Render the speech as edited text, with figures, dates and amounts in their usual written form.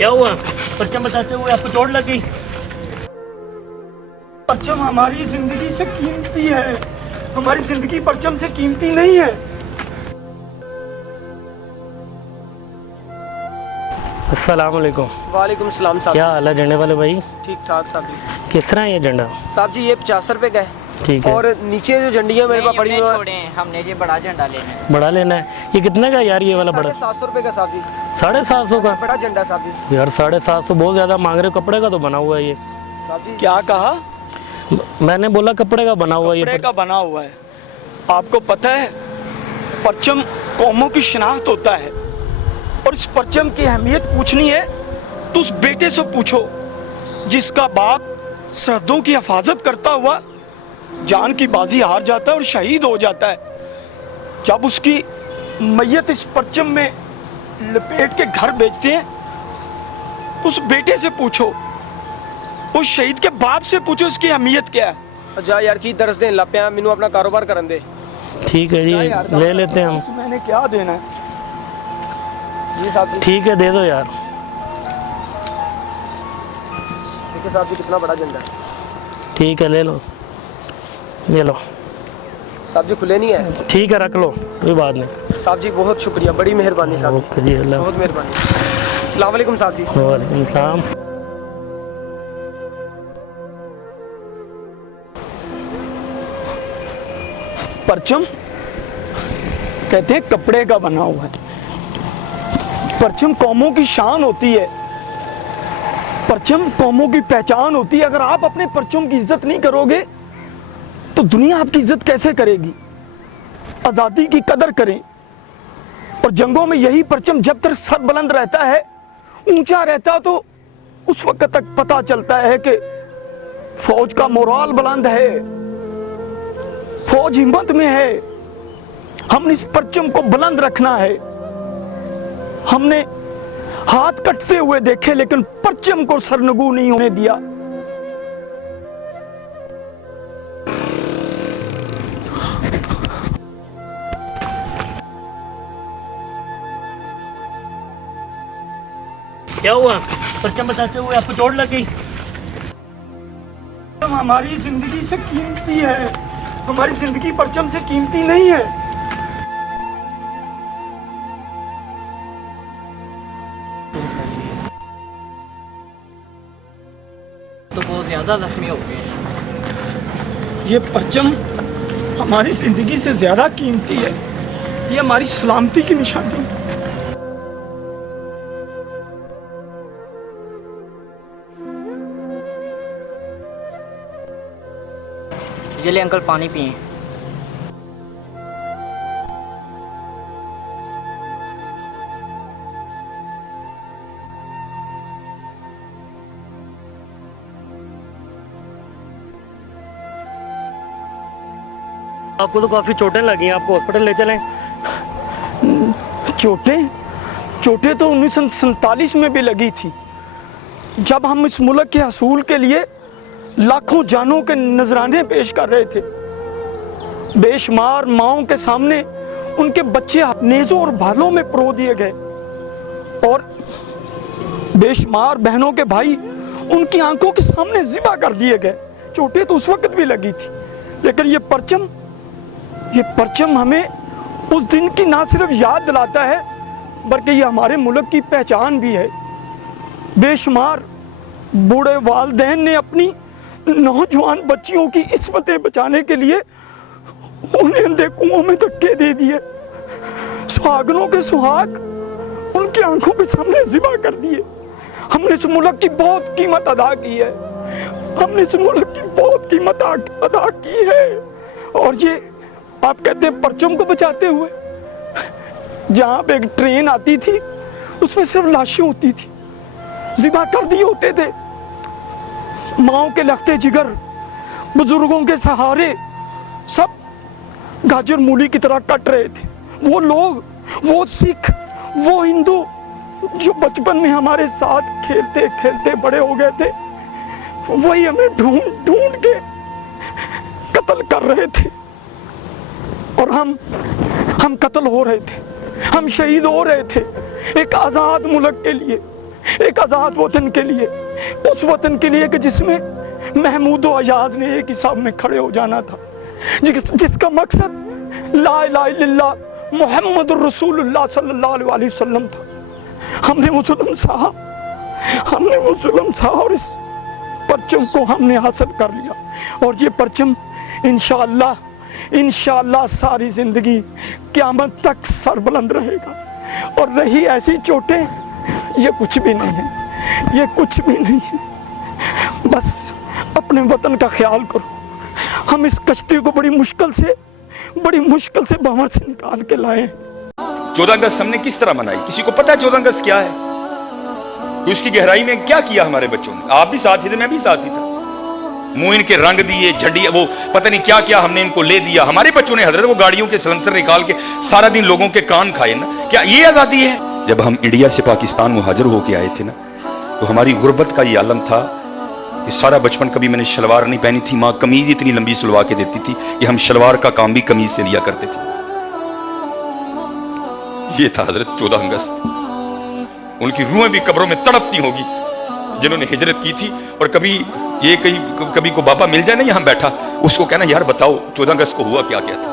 क्या हुआ? परचम बचाते हुए आपको चोट लग गई? परचम हमारी जिंदगी से कीमती है, हमारी जिंदगी परचम से कीमती नहीं है। अस्सलाम वालेकुम। वालेकुम सलाम साहब। क्या हाल है झंडे वाले भाई? ठीक ठाक साहब जी। किस तरह है ये झंडा? साहब जी ये 50 रुपए का है। ठीक है। और नीचे जो झंडियाँ मेरे पास पड़ी हुई हैं, हमने ये बड़ा झंडा लेना है। बड़ा लेना है? ये कितने का यार ये वाला बड़ा? 750 रुपए का साहब जी। 750 का? बड़ा झंडा साहब जी। यार 750 बहुत ज़्यादा मांग रहे हो, कपड़े का तो बना हुआ है ये। साहब जी क्या कहा? मैंने बोला कपड़े का बना हुआ है कपड़े ये। का बना हुआ है। आपको पता है परचम कौमों की शिनाख्त होता है, और इस परचम की अहमियत पूछनी है तो उस बेटे से पूछो जिसका बाप सरहदों की हिफाजत करता हुआ जान की बाजी हार जाता है और शहीद हो जाता है। जब उसकी मैयत इस परचम में लपेट के घर भेजते हैं, उस बेटे से पूछो, उस शहीद के बाप से पूछो इसकी अहमियत क्या है। जा यार की दर्ज देन लग पिया, मैनू अपना कारोबार करन दे। ठीक है जी, ले लेते हैं हम। मैंने क्या देना है जी साहब जी। ठीक है, दे दो यार। देखिए साहब जी कितना बड़ा झंडा है। ठीक है, ले लो, ले लो। साहब जी खुले नहीं है। ठीक है, रख लो, कोई बात नहीं। साहब जी बहुत शुक्रिया, बड़ी मेहरबानी साहब जी। ओके जी, अल्लाह। बहुत मेहरबानी। अस्सलाम वालेकुम साहब जी। वालेकुम सलाम। परचम कहते हैं कपड़े का बना हुआ है। परचम कौमों की शान होती है, परचम कौमों की पहचान होती है। अगर आप अपने परचम की इज्जत नहीं करोगे तो दुनिया आपकी इज्जत कैसे करेगी? आज़ादी की कदर करें, और जंगों में यही परचम जब तक सर बुलंद रहता है, ऊंचा रहता, तो उस वक्त तक पता चलता है कि फौज का मोराल बुलंद है, फौज हिम्मत में है। हमने इस परचम को बुलंद रखना है। हमने हाथ कटते हुए देखे लेकिन परचम को सरनगू नहीं होने दिया। क्या हुआ? परचम बचाते हुए आपको चोट लग गई? परचम हमारी जिंदगी से कीमती है, हमारी जिंदगी परचम से कीमती नहीं है। तो बहुत ज्यादा जख्मी हो गए हैं। ये परचम हमारी जिंदगी से ज्यादा कीमती है, ये हमारी सलामती की निशानी है। चलिए अंकल पानी पिए। आपको तो काफ़ी चोटें लगी हैं, आपको हॉस्पिटल ले चलें? चोटें तो 1947 में भी लगी थी, जब हम इस मुल्क के हसूल के लिए लाखों जानों के नजराने पेश कर रहे थे। बेशुमार माओं के सामने उनके बच्चे नेज़ों और भालों में परो दिए गए, और बेशुमार बहनों के भाई उनकी आंखों के सामने ज़िबा कर दिए गए। चोटें तो उस वक्त भी लगी थी, लेकिन ये परचम हमें उस दिन की ना सिर्फ याद दिलाता है, बल्कि ये हमारे मुल्क की पहचान भी है। बेशुमार बूढ़े वालिदैन ने अपनी नौजवान बच्चियों की इस्मतें बचाने के लिए उन्हें अंधे कुओं में धक्के दे दिए। सुहागनों के सुहाग उनकी आंखों के सामने ज़िबा कर दिए। हमने इस मुल्क की बहुत कीमत अदा की है, हमने इस मुल्क की बहुत कीमत अदा की है। और ये आप कहते हैं परचम को बचाते हुए, जहाँ पे एक ट्रेन आती थी उसमें सिर्फ लाशें होती थी, ज़िबा कर दिए होते थे। माओं के लखते जिगर, बुजुर्गों के सहारे सब गाजर मूली की तरह कट रहे थे। वो लोग, वो सिख, वो हिंदू जो बचपन में हमारे साथ खेलते खेलते बड़े हो गए थे, वही हमें ढूंढ ढूंढ के कत्ल कर रहे थे। और हम कत्ल हो रहे थे, हम शहीद हो रहे थे एक आज़ाद मुल्क के लिए। एक आज़ाद वतन के लिए, उस वतन के लिए कि जिसमें महमूद व अयाज ने एक हिसाब में खड़े हो जाना था, जिसका मकसद ला इलाहा इल्लल्लाह मुहम्मदुर रसूलुल्लाह सल्लल्लाहु अलैहि वसल्लम था। हमने वो जुल्म सहा और इस परचम को हमने हासिल कर लिया। और ये परचम इंशाअल्लाह सारी ज़िंदगी क़यामत तक सरबुलंद रहेगा। और रही ऐसी चोटें, ये कुछ भी नहीं है, ये कुछ भी नहीं है। बस अपने वतन का ख्याल करो। हम इस कश्ती को बड़ी मुश्किल से भंवर से निकाल के लाए। 14 अगस्त हमने किस तरह मनाई? किसी को पता है 14 अगस्त क्या है? कि उसकी गहराई में क्या किया हमारे बच्चों ने? आप भी साथी थे, मैं भी साथी था। मुंह इनके रंग दिए, झंडी, वो पता नहीं क्या क्या हमने इनको ले दिया। हमारे बच्चों ने हजरत वो गाड़ियों के सलेंसर निकाल के सारा दिन लोगों के कान खाए ना। क्या ये आज़ादी है? जब हम इंडिया से पाकिस्तान मुहाजिर होके आए थे ना, तो हमारी गुर्बत का ये आलम था कि सारा बचपन कभी मैंने शलवार नहीं पहनी थी। माँ कमीज इतनी लंबी सिलवा के देती थी कि हम शलवार का काम भी कमीज से लिया करते थे। ये था हजरत 14 अगस्त। उनकी रूहें भी कब्रों में तड़पती होगी जिन्होंने हिजरत की थी। और कभी को बाबा मिल जाए ना यहाँ बैठा, उसको कहना यार बताओ 14 अगस्त को हुआ क्या क्या था।